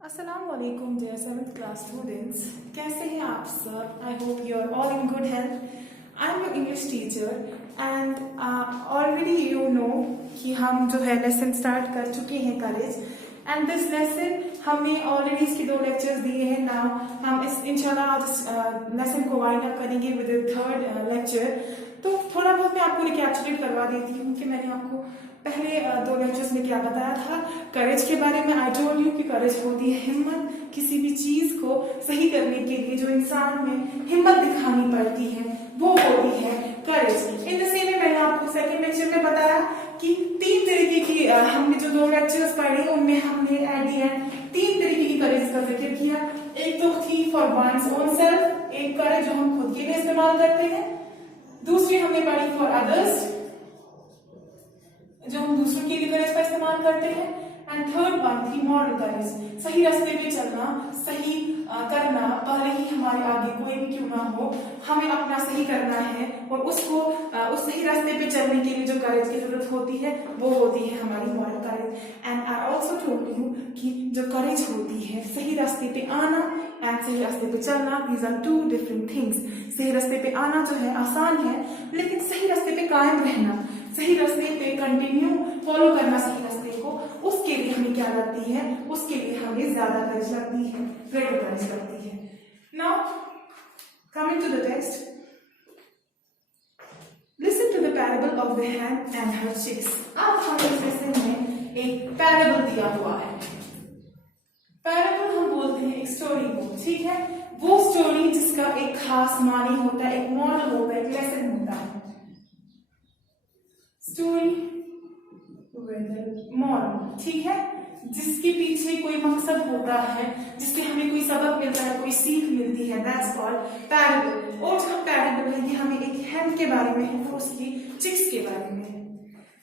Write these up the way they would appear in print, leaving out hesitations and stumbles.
Assalamualaikum dear 7th class students. कैसे हैं आप सब? I hope you are all in good health. I am your English teacher and already you know कि हम जो है लेसन स्टार्ट कर चुके हैं करेज एंड दिस लेसन हमने ऑलरेडी इसके 2 लेक्चर्स दिए हैं. नाउ हम इस इंशाल्लाह आज लेसन को वाइंड अप करेंगे विद द 3rd लेक्चर. तो थोड़ा बहुत मैं आपको रिकैप्चुलेट करवा देती हूँ कि मैंने आपको पहले 2 लेक्चर्स में क्या बताया था करेज के बारे में. आई टोल्ड यू कि करेज होती है हिम्मत किसी भी चीज को सही करने के लिए. जो इंसान में हिम्मत दिखानी पड़ती है वो होती है करेज. इन द सेम वे मैंने आपको सेकंड लेक्चर में बताया कि 3 तरीके की हमने जो 2 लेक्चर्स पढ़े उनमें हमने एट द एंड 3 तरीके की करेज का जिक्र किया. एक तो थी फॉर वंस ओन सेल्फ, एक करेज जो हम खुद के लिए इस्तेमाल करते हैं. दूसरी हमने पढ़ी फॉर अदर्स जो हम दूसरों के लिए करेज का इस्तेमाल करते हैं. एंड थर्ड वन थी मॉरल करेज, सही रास्ते पे चलना, सही करना. भले ही हमारे आगे कोई भी क्यों ना हो हमें अपना सही करना है और उसको उस सही रास्ते पे चलने के लिए जो करेज की जरूरत होती है वो होती है हमारी moral courage. And I also told you कि जो करेज होती है सही रास्ते पे आना एंड सही रास्ते पे चलना, दीज आर 2 डिफरेंट थिंग्स. सही रास्ते पे आना जो है आसान है, लेकिन सही रास्ते पे कायम रहना, सही रास्ते पे कंटिन्यू फॉलो करना सही रास्ते को, उसके लिए हमें क्या लगती है, उसके लिए हमें ज्यादा करेज लगती है, ग्रेटर करेज लगती है. Now coming to the text, listen to the parable of the hen and her chicks. अब हमें इस लेसन में एक पैराबल दिया हुआ है. पैराबल हम बोलते हैं एक स्टोरी को, ठीक है. वो स्टोरी जिसका एक खास मानी होता है, एक मॉडल होता है, एक लेसन होता है. स्टोरी मॉरल, ठीक है, जिसके पीछे कोई मकसद होता है, जिससे हमें कोई सबक मिलता है, कोई सीख मिलती है, दैट्स कॉल्ड पैराबल. और जो पैराबल है ये हमें एक हैन के बारे में है और उसकी चिक्स के बारे में है.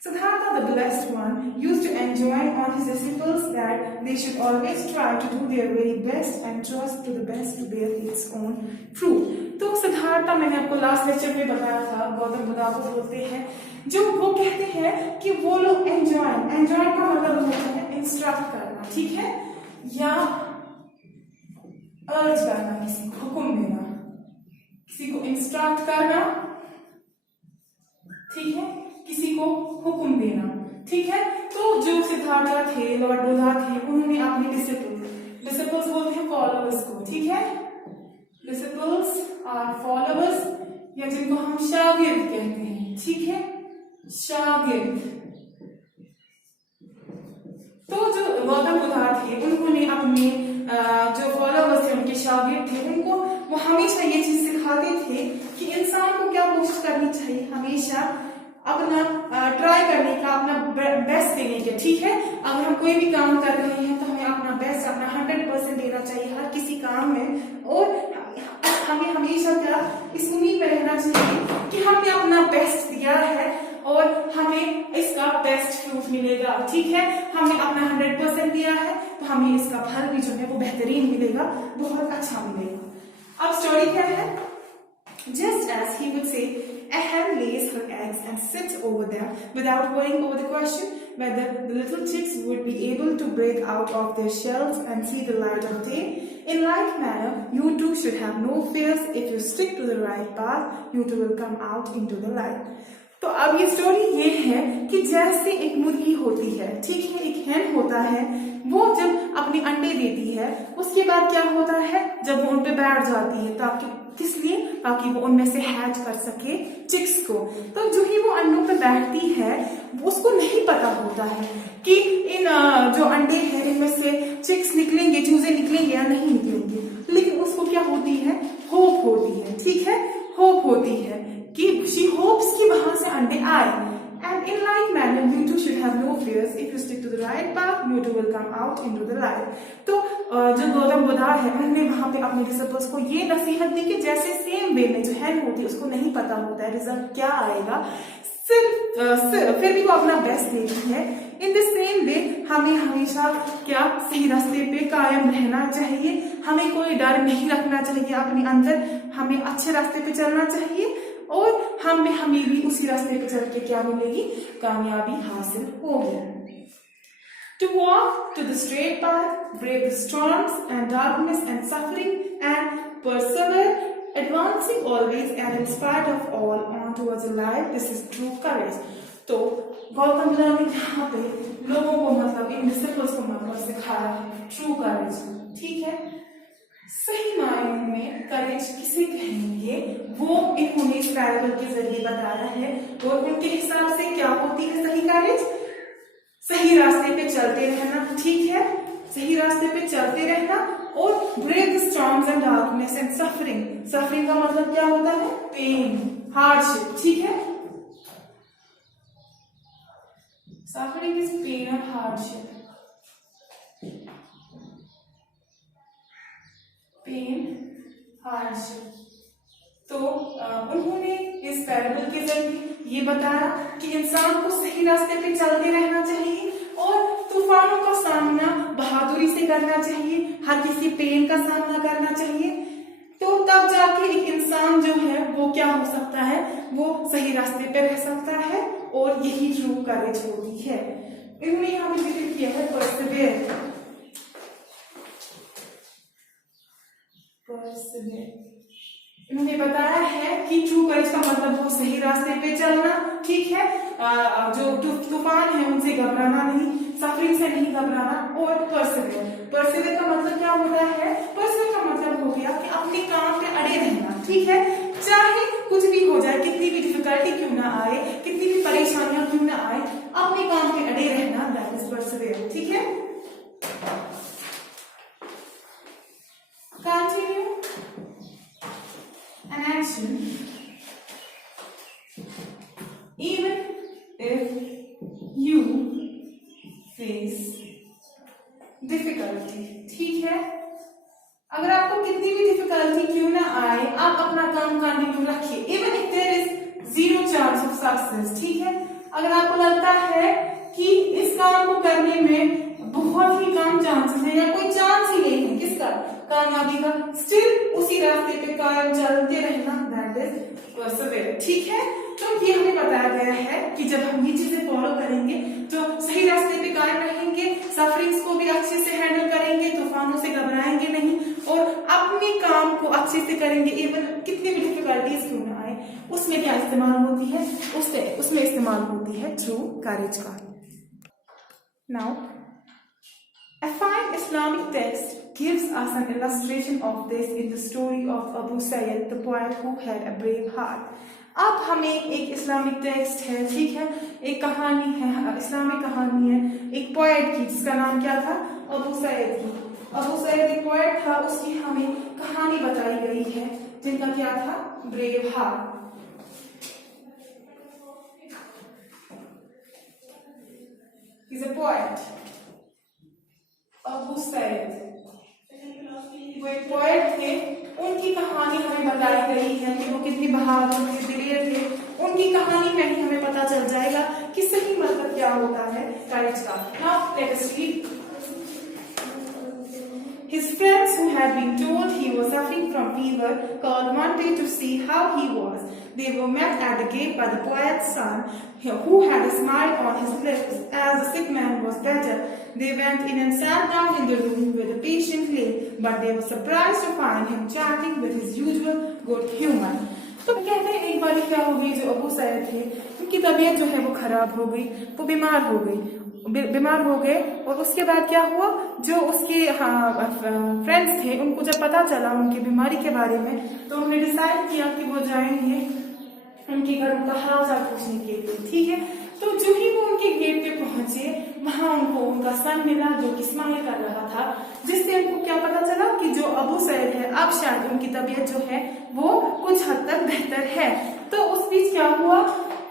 Siddhartha, the blessed one, used to enjoin on his disciples that they should always try to do their very best and trust to the best to bear its own fruit. तो सिद्धार्थ मैंने आपको last lecture में बताया था, गौतम बुद्ध को बोलते हैं, जो वो कहते हैं कि वो लोग एंजॉय का मतलब होता है इंस्ट्रक्ट करना, ठीक है, या अर्ज करना, किसी को हुक्म देना, किसी को इंस्ट्रक्ट करना, ठीक है, किसी को हुक्म देना, ठीक है. तो जो सिद्धार्थ थे, लॉर्ड बुद्धा थे, उन्होंने अपने डिसिपल्स बोलते हैं फॉलोअर्स को, ठीक है. डिसिपल्स आर फॉलोअर्स या जिनको हम शागिर्द कहते हैं, ठीक है, शागिर्द. तो जो गौतम बुद्धा थे उन्होंने अपने जो फॉलोअर्स थे, उनके शागिर्द थे, उनको वो हमेशा ये चीज सिखाते थे कि इंसान को क्या कोशिश करनी चाहिए, हमेशा अपना ट्राई करने का, अपना बेस्ट देने का, ठीक है. अगर हम कोई भी काम कर रहे हैं तो हमें अपना बेस्ट, अपना 100% देना चाहिए हर किसी काम में. और हमें हमेशा क्या इस उम्मीद में रहना चाहिए कि हमने अपना बेस्ट दिया है और हमें इसका बेस्ट फ्रूट मिलेगा, ठीक है. हमने अपना 100% दिया है तो हमें इसका फल भी जो है वो बेहतरीन मिलेगा, बहुत अच्छा मिलेगा. अब स्टोरी क्या है? Just as he would say, a hen lays her eggs and sits over them without worrying over the question whether the little chicks would be able to break out of their shells and see the light of day. In like manner, you too should have no fears. If you stick to the right path, you too will come out into the light. तो अब ये story ये है कि जैसे एक मुर्गी होती है, ठीक है, एक hen होता है, वो जब अपने अंडे देती है उसके बाद क्या होता है, जब वो उन पे बैठ जाती है ताकि किस लिए, ताकि वो उनमें से हैच कर सके चिक्स को. तो जो ही वो अंडों पे बैठती है उसको नहीं पता होता है कि इन जो अंडे हैं इनमें से चिक्स निकलेंगे, चूजे निकलेंगे या नहीं निकलेंगे, लेकिन उसको क्या होती है, होप होती है, ठीक है, होप होती है कि शी होप्स कि वहां से अंडे आए. And in like manner, you too should have no fears. If you stick to the right path, you too will come out into the light. तो जो गौतम बुद्धा है उन्होंने वहां पे अपने डिसिपल्स को ये नसीहत दी कि जैसे सेम वे में जो हैन होती है उसको नहीं पता होता है रिजल्ट क्या आएगा, सिर्फ फिर भी वो अपना बेस्ट देती है. इन द सेम वे हमें हमेशा क्या सही रास्ते पे कायम रहना चाहिए, हमें कोई डर नहीं रखना चाहिए अपने अंदर, हमें अच्छे रास्ते पे चलना चाहिए और हमें भी उसी रास्ते पे चल के क्या मिलेगी, कामयाबी हासिल होगी. To walk to the straight path, brave the storms and darkness and suffering, and persevere, advancing always and in spite of all on towards a life. This is true courage. तो गौतम बुद्ध ने यहाँ पे लोगों को मतलब इन डिसिपल्स को मतलब सिखाया है ट्रू करेज, ठीक है। सही मायने में करेज किसे कहेंगे वो इन्होंने इस पैराबल के जरिए बताया है, और उनके हिसाब से क्या होती है सही करेज? सही रास्ते पे चलते रहना, ठीक है, सही रास्ते पे चलते रहना, और brave the storms and darkness and suffering. Suffering का मतलब क्या होता है? पेन, हार्डशिप, ठीक है। सफरिंग इज पेन और हार्डशिप, पेन, हार्डशिप। तो उन्होंने इस पैराबल के जरिए ये बताया कि इंसान को सही रास्ते पे चलते रहना चाहिए और तूफानों का सामना बहादुरी से करना चाहिए, हर किसी पेन का सामना करना चाहिए। तो तब जाके एक इंसान जो है वो क्या हो सकता है, वो सही रास्ते पे रह सकता है, और यही ट्रू करेज होती है। इन्होंने यहाँ पे जिक्र किया है परसिवियर, इन्होंने बताया है कि ट्रू करेज का मतलब वो सही रास्ते पे चलना, ठीक है, जो तूफान है उनसे घबराना नहीं, सफरिंग से नहीं घबराना, और परसिवियर। परसिवियर का मतलब क्या होता है? परसिवियर का मतलब हो गया कि अपने काम पे अड़े रहना, ठीक है, चाहे कुछ भी हो जाए, कितनी भी डिफिकल्टी क्यों ना आए, कितनी भी परेशानियां क्यों ना आए, अपने काम पे अड़े रहना, दैट इज परसिवियर, ठीक है। Continue an action even if you face difficulty, ठीक है। अगर आपको कितनी भी डिफिकल्टी क्यों ना आए, आप अपना काम कंटिन्यू रखिए, even if there is zero chance of success, ठीक है। अगर आपको लगता है कि इस काम को करने में बहुत ही कम चांसेस है या कोई चांस ही नहीं है किसका, कामयाबी का, स्टिल उसी रास्ते पे कायम चलते रहना, दैट इज परसिवियर, ठीक है। तो ये हमें बताया गया है कि जब हम ये चीजें फॉलो करेंगे तो सही रास्ते पे कायम रहेंगे, सफरिंग्स को भी अच्छे से हैंडल करेंगे, तूफानों से घबराएंगे नहीं, और अपने काम को अच्छे से करेंगे, इवन कितनी भी डिफिकल्टीज क्यों ना आए। उसमें क्या इस्तेमाल होती है? उसमें इस्तेमाल होती है ट्रू करेज का। Now a fine Islamic text gives us an illustration of this in the story of Abu Sayyid, the poet who had a brave heart. अब हमें एक इस्लामिक टेक्स्ट है, ठीक है, एक कहानी है, इस्लामिक कहानी है एक पोएट की, जिसका नाम क्या था? अबू सैयद की। अबू सैयद एक पोएट था, उसकी हमें कहानी बताई गई है, जिनका क्या था? Brave heart. He's a poet. Abu Syed वो एक पोएट थे, उनकी कहानी हमें बताई गई है कि वो कितनी बहादुर थे, दिलेर थे। उनकी कहानी में ही हमें पता चल जाएगा कि सही मतलब क्या होता है करेज का। Now let us read. His friends, who had been told he was suffering from fever, called one day to see how he was. They were met at the gate by the poet's son, who had a smile on his lips as the sick man was better. They went in and sat down in the room where the patient lay, but they were surprised to find him chatting with his usual good humor. तो कहते हैं एक बार क्या हो गई, जो अबू सैयद थे उनकी तबीयत जो है वो खराब हो गई, वो बीमार हो गए, और उसके बाद क्या हुआ, जो उसके फ्रेंड्स थे उनको जब पता चला उनकी बीमारी के बारे में, तो उन्होंने डिसाइड किया कि वो जाएंगे उनके घर उनका हाल चाल पूछने के लिए, ठीक है। तो जो ही वो उनके गेट पे पहुंचे, वहां उनको उनका सन मिला जो कि स्माइल कर रहा था, जिससे उनको क्या पता चला कि जो अबू सैयद है अब शायद उनकी तबीयत जो है वो कुछ हद तक बेहतर है। तो उस बीच क्या हुआ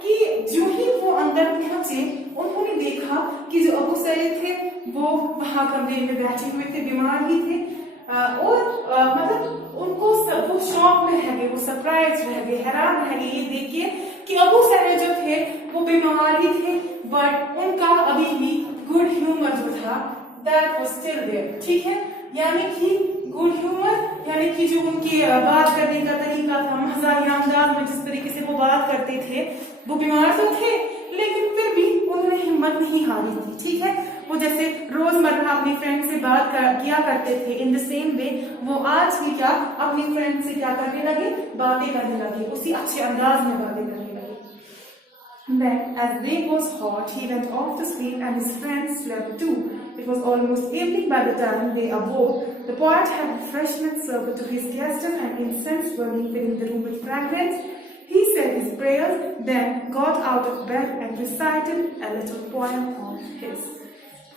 कि जो ही वो अंदर पहुंचे, उन्होंने देखा कि जो अबू सैयद थे वो वहां कमरे में बैठे हुए थे, बीमार ही थे, और मतलब उनको वो शॉक में रह गए, वो सरप्राइज रह गए, हैरान रह गए ये देख के कि अबू सैयद जो थे वो बीमार ही थे, बट उनका अभी भी गुड ह्यूमर जो था दैट वाज स्टिल देयर, ठीक है। यानी कि गुड ह्यूमर, यानी कि जो उनकी बात करने का तरीका था, मजाकिया अंदाज में जिस तरीके से वो बात करते थे, वो बीमार तो थे लेकिन फिर भी उन्होंने हिम्मत नहीं हारी थी, ठीक है। वो जैसे रोजमर्रा अपनी फ्रेंड से किया करते थे, इन द सेम वे वो आज भी क्या अपनी फ्रेंड से क्या करने लगे, बातें करने लगे, उसी अच्छे अंदाज में बातें करने लगे। Then, as the day was hot, he went off to sleep and his friends slept too. It was almost evening by the time they awoke. The poet had refreshment served to his guests and incense burning, filling the room with fragrance. He said his prayers, then got out of bed and recited a little poem of his.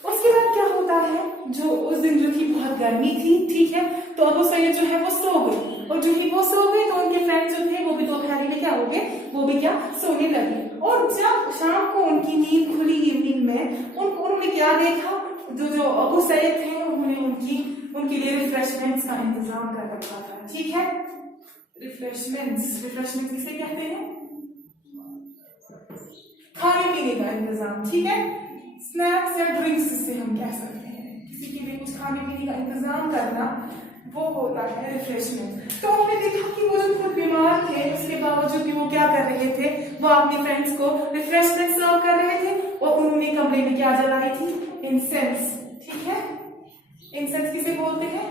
उसके बाद क्या होता है, जो उस दिन जो कि बहुत गर्मी थी, ठीक है, तो अबू सैयद जो है वो सो गई, और जो ही वो सो गई तो उनके फ्रेंड जो थे वो भी दोपहर में क्या हो गए, वो भी क्या सोने लगे। और जब शाम को उनकी नींद खुली इवनिंग में, उन्होंने क्या देखा, जो अबू सैयद थे उन्होंने उनके लिए रिफ्रेशमेंट्स का इंतजाम कर रखा था, ठीक है। रिफ्रेशमेंट्स किसे कहते हैं, खाने पीने का इंतजाम, ठीक है, स्नैक्स या ड्रिंक्स जिसे हम कह सकते हैं, किसी के लिए कुछ खाने पीने का इंतजाम करना, वो होता है रिफ्रेशमेंट। तो उन्होंने देखा कि वो जो खुद बीमार थे उसके बावजूद भी वो क्या कर रहे थे, वो अपने फ्रेंड्स को रिफ्रेशमेंट सर्व कर रहे थे, और उन्होंने कमरे में क्या जलाई थी, इंसेंस, ठीक है। इंसेंस किसे बोलते हैं,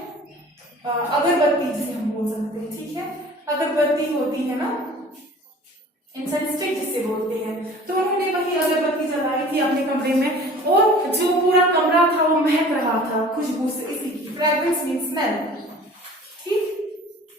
अगरबत्ती जिसे हम बोल सकते हैं, ठीक है, अगरबत्ती होती है ना, इंसेंस स्टिक जिसे बोलते हैं। तो उन्होंने वही अगरबत्ती जलाई थी अपने कमरे में, और जो पूरा कमरा था वो महक रहा था खुशबू से, इसी फ्रेग्रेंस मींस स्मेल, ठीक।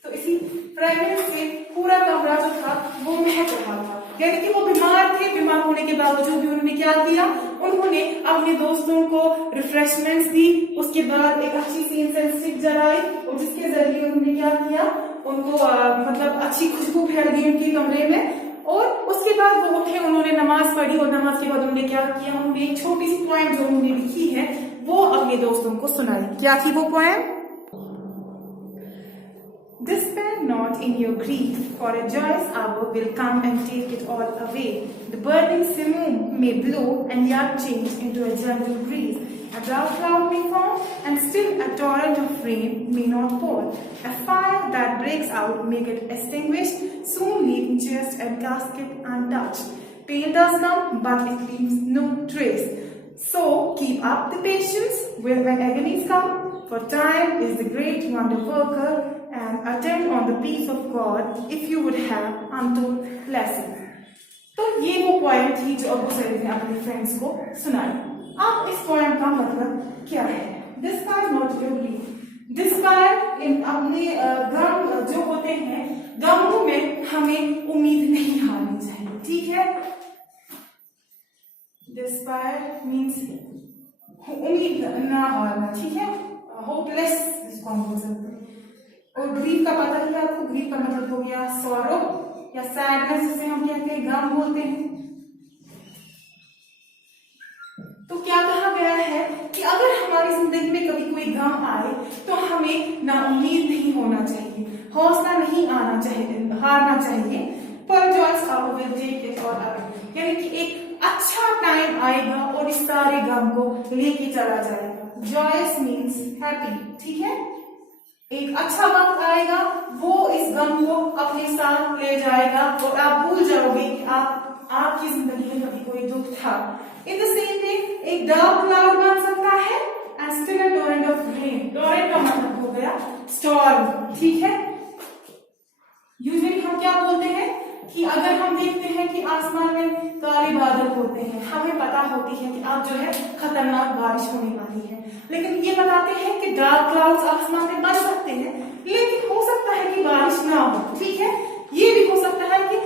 तो इसी फ्रेग्रेंस से पूरा कमरा जो था वो महक रहा था, यानी कि वो बीमार थे, बीमार होने के बावजूद भी उन्होंने क्या किया, उन्होंने अपने दोस्तों को रिफ्रेशमेंट्स दी, उसके बाद एक अच्छी सी इंसेंस स्टिक जलाई, और जिसके जरिए उन्होंने क्या किया, उनको मतलब अच्छी खुशबू फैल गई उनके कमरे में। और उसके बाद वो उठे, उन्होंने नमाज पढ़ी, और नमाज के बाद उन्होंने क्या किया, उन्होंने एक छोटी सी पोएम जो उन्होंने लिखी है वो अपने दोस्तों को सुनाई। क्या थी वो poem, Despair not in your grief, for a joyous hour will come and take it all away. The burning simoon may blow and yet change into a gentle breeze. A dark cloud may form, and still a torrent of rain may not pour. A fire that breaks out may get extinguished, soon leaving chest and casket untouched. Pain does come, but it leaves no trace. So keep up the patience when agonies come, for time is the great wonder worker, and attend on the peace of God if you would have untold lessons. तो ये वो poem थी जो अबू सईद ने अपने friends को सुनाई। अब इस पोएम का मतलब क्या है, डिस्पायर नॉट योर ग्रीफ, डिस्पायर इन अपने गम जो होते हैं, गमों में हमें उम्मीद नहीं हारनी चाहिए, ठीक है। डिस्पायर मीन्स उम्मीद ना हारना, ठीक है, होपलेस इसको हम बोल सकते हैं। और ग्रीफ का पता ही आपको, ग्रीफ का मतलब हो गया सॉरो या सैडनेस जिसे हम कहते हैं, गम बोलते हैं। तो क्या कहा गया है कि अगर हमारी जिंदगी में कभी कोई गम आए तो हमें ना उम्मीद नहीं होना चाहिए, हौसला नहीं आना चाहिए, हारना चाहिए, पर joys hour will take it all away, यानी कि एक अच्छा टाइम आएगा और इस सारे गम को लेके चला जाएगा। जॉयस मीन्स हैप्पी, ठीक है, एक अच्छा वक्त आएगा, वो इस गम को अपने साथ ले जाएगा, और आप भूल जाओगे कि आपकी जिंदगी में कभी कोई दुख था। इन द सेम वे एक डार्क क्लाउड बन सकता है, and still a Torrent of rain, Torrent का मतलब हो गया स्टॉर्म, ठीक है। यूजुअली हम क्या बोलते हैं कि अगर हम देखते हैं कि आसमान में काले बादल होते हैं, हमें पता होती है कि आज जो है खतरनाक बारिश होने वाली है, लेकिन ये बताते हैं कि डार्क क्लाउड्स आसमान में बन सकते हैं, लेकिन हो सकता है कि बारिश ना हो, ठीक है। ये भी हो सकता है कि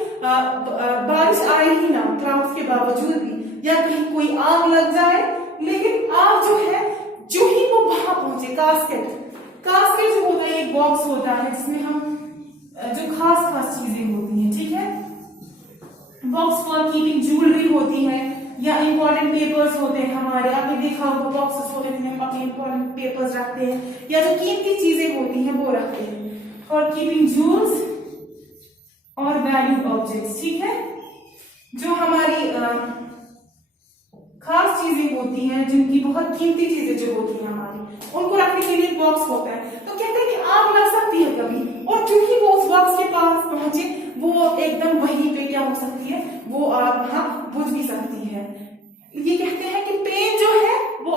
बारिश आए ही ना क्लाउड्स के बावजूद भी, या कहीं कोई आग लग जाए, लेकिन आग जो है जो ही वो वहां पहुंचे, कास्केट जो होता है एक बॉक्स होता है जिसमें हम जो खास चीजें होती हैं, ठीक है, बॉक्स फॉर कीपिंग ज्वेलरी होती है, या इंपॉर्टेंट पेपर्स होते हैं हमारे, आपने देखा होगा बॉक्सेस होते हैं, हम अपने इंपॉर्टेंट पेपर्स रखते हैं, या जो कीमती चीजें होती हैं वो रखते हैं, और कीपिंग ज्वेल्स और वैल्यू ऑब्जेक्ट्स, ठीक है, जो हमारी खास चीजें होती हैं, जिनकी बहुत कीमती चीजें जो होती हैं हमारी, उनको रखने के लिए बॉक्स होता है। तो कहते हैं कि आग लग सकती है कभी, और क्योंकि वो उस बॉक्स के पास पहुंचे, वो एकदम वहीं पे क्या हो सकती है, वो आग वहां बुझ भी सकती है। ये कहते हैं कि पेन जो है वो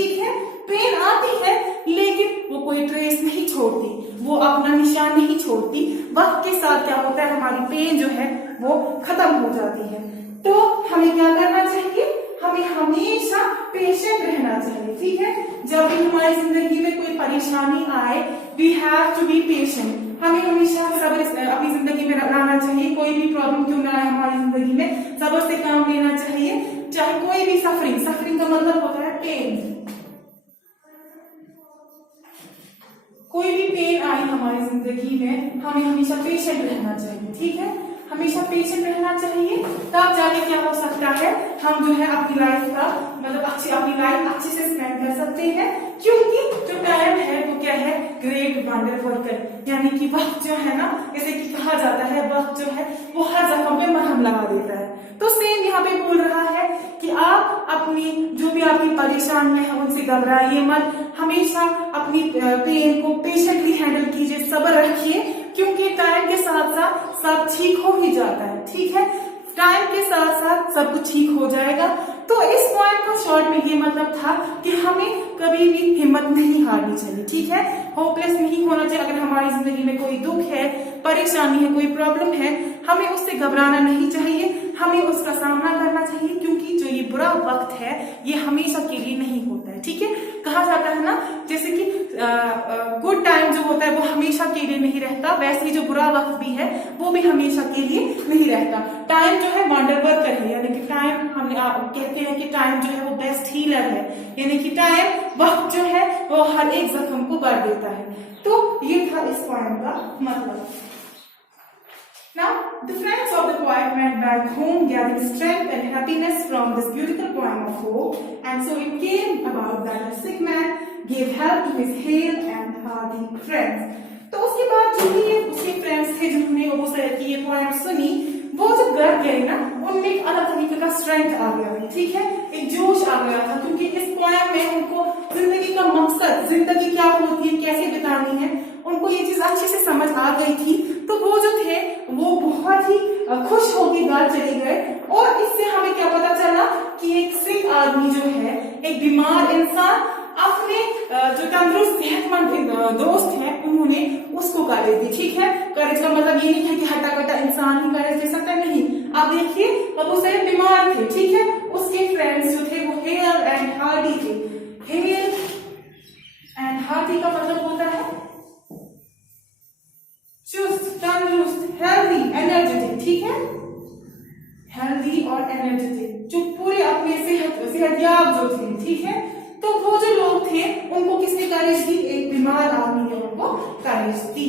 ठीक है। पेन आती है लेकिन वो कोई ट्रेस नहीं छोड़ती, वो अपना निशान नहीं छोड़ती। वक्त के साथ क्या होता है, हमारी पेन जो है वो खत्म हो जाती है। तो हमें क्या करना चाहिए, हमें हमेशा पेशेंट रहना चाहिए, ठीक है। जब भी हमारी जिंदगी में कोई परेशानी आए, we have to be patient. हमें हमेशा सब्र अपनी जिंदगी में लाना चाहिए। कोई भी प्रॉब्लम क्यों ना आए हमारी जिंदगी में, सब्र से काम लेना चाहिए। चाहे कोई भी सफरिंग का मतलब होता है पेन। कोई भी पेन आई हमारी जिंदगी में, हमें हमेशा पेशेंट रहना चाहिए, ठीक है। हमेशा पेशेंट रहना चाहिए, तब जाके क्या हो सकता है, हम जो है अपनी लाइफ का मतलब अपनी लाइफ अच्छे से स्पेंड कर सकते हैं। क्योंकि जो टाइम है वो क्या है, ग्रेट वंडर वर्कर, यानी कि वक्त जो है ना, जैसे कि कहा जाता है वक्त जो है वो हर जख्म पे मरहम लगा देता है। तो सेम यहाँ पे बोल रहा है कि आप अपनी जो भी आपकी परेशानियां हैं उनसे घबराइए मत, हमेशा अपनी पेन को पेशेंटली हैंडल कीजिए, सब्र रखिए, क्योंकि टाइम के साथ साथ सब ठीक हो ही जाता है, ठीक है। टाइम के साथ साथ सब कुछ ठीक हो जाएगा। तो इस पॉइंट का शॉर्ट में ये मतलब था कि हमें कभी भी हिम्मत नहीं हारनी चाहिए, ठीक है। होपलेस नहीं होना चाहिए। अगर हमारी जिंदगी में कोई दुख है, परेशानी है, कोई प्रॉब्लम है, हमें उससे घबराना नहीं चाहिए, हमें उसका सामना करना चाहिए। क्योंकि जो ये बुरा वक्त है ये हमेशा के लिए नहीं होता है, ठीक है। कहा जाता है ना, जैसे कि गुड टाइम जो होता है वो हमेशा के लिए नहीं रहता, वैसे ही जो बुरा वक्त भी है वो भी हमेशा के लिए नहीं रहता। टाइम जो है वंडर वर्कर है, यानी कि टाइम हम कहते हैं कि टाइम जो है वो बेस्ट हीलर है, यानी कि टाइम वक्त जो है वो हर एक जख्म को भर देता है। तो ये था इस पॉइंट का मतलब। Now, the friends of the poet went back home gathering strength and happiness from this beautiful poem of hope. And so it came about that a sick man gave help to his hale and hearty friends. तो उसके बाद जो भी उसके friends थे जिन्होंने वो ये पोएम सुनी, वो जब घर गए ना, उनमें एक अलग तरीके का स्ट्रेंथ आ गया था, ठीक है, एक जोश आ गया था। क्योंकि इस पोएम में उनको जिंदगी का मकसद, जिंदगी क्या होती है, कैसे बितानी है, उनको ये चीज अच्छे से समझ आ गई थी। तो वो जो थे वो बहुत ही खुश होकर घर चले गए। और इससे हमें क्या पता चला कि एक सिक आदमी जो है, एक बीमार इंसान अपने जो तंदुरुस्त सेहतमंद दोस्त हैं उन्होंने उसको करेज दी, ठीक है। करेज का मतलब ये नहीं है कि हट्टा कट्टा इंसान ही करेज दे सकता है, नहीं। आप देखिए अब वो सही बीमार थे, ठीक है। उसके फ्रेंड्स जो थे वो हेल एंड हार्डी थे। हेल एंड हार्डी का मतलब होता है चुस्त, तंदुरुस्त, हेल्दी, एनर्जेटिक, ठीक है। हेल्दी और एनर्जेटिक, जो पूरे अपने सेहतयाब जो थे, ठीक है। तो वो जो लोग थे उनको किसने करेज दी, एक बीमार आदमी ने उनको करेज दी।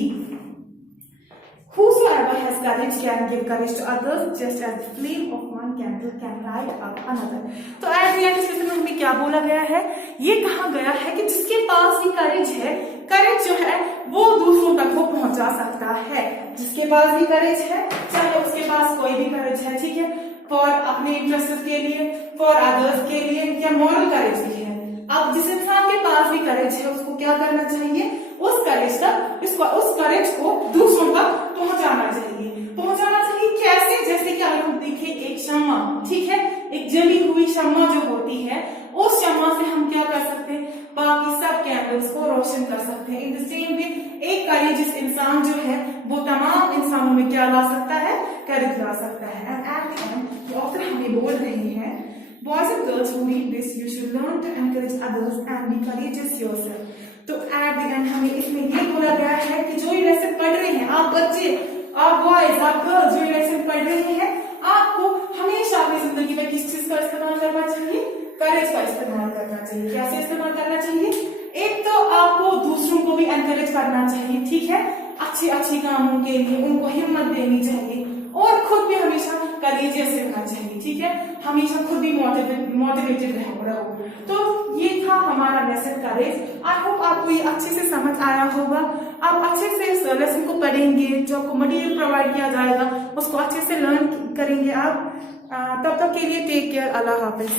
Whosoever has courage can give courage to others, just as the flame of one candle can light up another. तो आज यहाँ इस लेसन में हमें क्या बोला गया है, ये कहा गया है कि जिसके पास भी करेज है, करेज जो है वो दूसरों तक को पहुंचा सकता है। जिसके पास भी करेज है, चाहे उसके पास कोई भी करेज है, ठीक है, फॉर अपने इंटरेस्ट के लिए, फॉर अदर्स के लिए, या मॉरल करेज भी है। अब जिस इंसान के पास भी करेज है उसको क्या करना चाहिए, उस करेज को दूसरों तक पहुंचाना चाहिए। कैसे, जैसे कि अगर हम देखें एक शम्मा, ठीक है, एक जली हुई शम्मा जो होती है, उस शम्मा से हम क्या कर सकते हैं, बाकी सब कैंडल्स को रोशन कर सकते हैं। इन द सेम वे एक करेजियस इंसान जो है वो तमाम इंसानों में क्या ला सकता है, करेज ला सकता है। And at the end author हमें बोल रहे हैं, Boys and girls who read this, you should learn to encourage others and be courageous yourself. तो एट द एंड हमें इसमें ये बोला गया है कि जो ये लेसन पढ़ रहे हैं, आप बच्चे, आप बॉयज, आप गर्ल्स जो ये लेसन पढ़ रहे हैं, आपको हमेशा अपनी जिंदगी में किस चीज का इस्तेमाल करना चाहिए, करेज का इस्तेमाल करना चाहिए। कैसे इस्तेमाल करना चाहिए, एक तो आपको दूसरों को भी एनकरेज करना चाहिए, ठीक है, अच्छे कामों के लिए उनको हिम्मत देनी चाहिए, और खुद भी हमेशा करेजियस रहना चाहिए, ठीक है, हमेशा खुद भी मोटिवेटेड रहो। तो ये था हमारा लेसन करेज। आई होप आपको ये अच्छे से समझ आया होगा। आप अच्छे से इस लेसन को पढ़ेंगे, जो आपको मटेरियल प्रोवाइड किया जाएगा उसको अच्छे से लर्न करेंगे आप। तब तक के लिए टेक केयर, अल्लाह हाफिज।